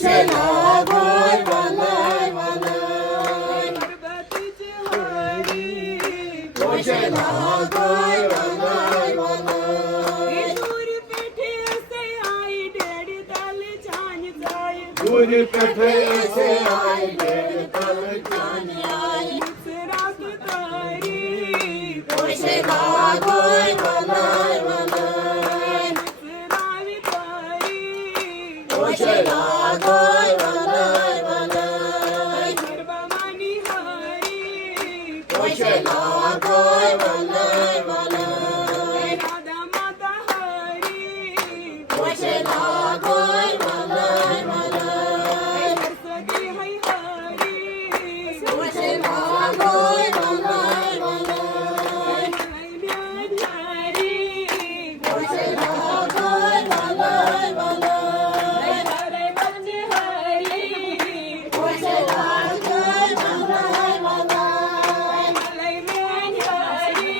पोषला गोय वलय वलय पर्वतीची हरी पोषला गोय वलय वलय दूर पेठे असे आई डेडी तल छान जाय दूर पेठे असे आई डेड तल छान आई रात तारी पोषला गोय वलय वलय रावी तारी पोषला गोय वलय वलय सर्वमानी हरी पोषला गोय वलय वलय राधा माता हरी पोषला गोय वलय वलय सगळी है हरी पोषला गोय वलय वलय हरी पोषला गोय वलय वलय हरे बंजे हरी पोषला गोय वलय वलय मलई मेन हरी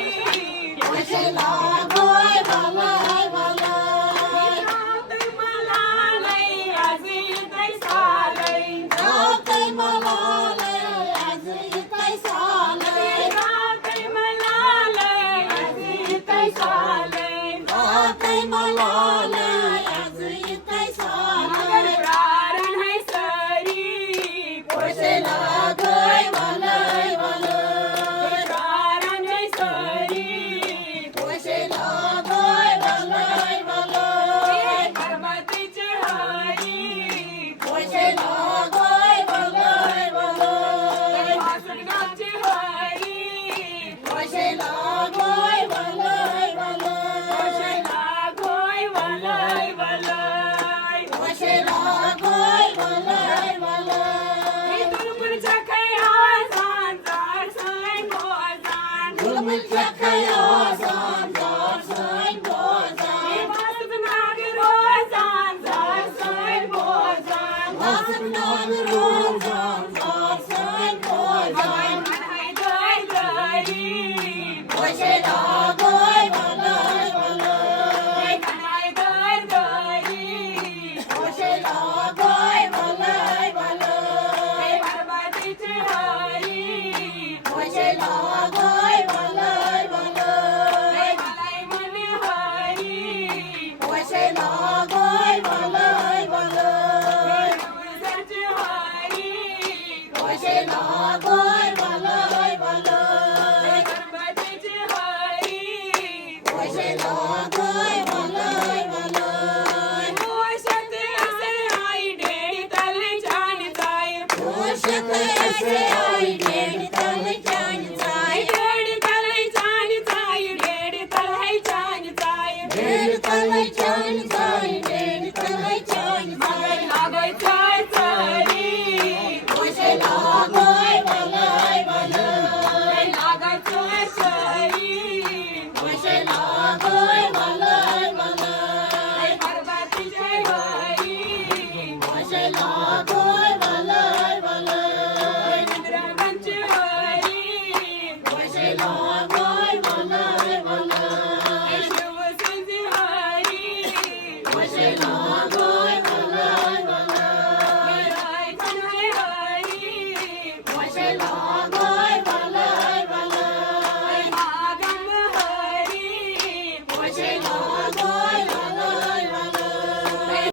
पोषला गोय वलय वलय रात मला लई आजी तैसालई जातय मला लय आज इतय सालय रात मला लई आजी तैसालई जातय मला लय आज इतय सालय प्रारण है सरी पोषला गोय वलय वलय प्रारण है सरी पोषला गोय वलय वलय पर्वतीची हरी पोषला गोय वलय वलय वासुदेवाची हरी पोषला गोय वलय वलय गोय वलय वलय पोषला गोय वलय वलय तुलपुरच्या खया सांजार सैन गोजान गुलमुखच्या खया सांजार सैन गोजान वासुद नाग रोजान जार सैन गोजान वासुक नाग रोजान जार सैन गोजान हाय गय गरी पोषला गोय वलय वलय हाय गय गरी पोषला गोय वलय वलय पर्वतीची हरी पोषला गोय वलय वलय मलई मन हरी पोषला गोय वलय वलय तुळजाची हरी पोषला गोय वलय वलय पर्वतीची हरी पोषला गोय वलय वलय पोषत असे आई डेडी तले छान जाय पोषत असे आई डेड तल छान जाय डेडी तले छान जाय डेडी तले छान जाय डेड तल छान जाय डेड तल छान जाय लागय चाय चरी पोषला गोय वलय वलय लागय चाय चरी पोषला गोय वलय वलय पर्वतीची हरी पोषला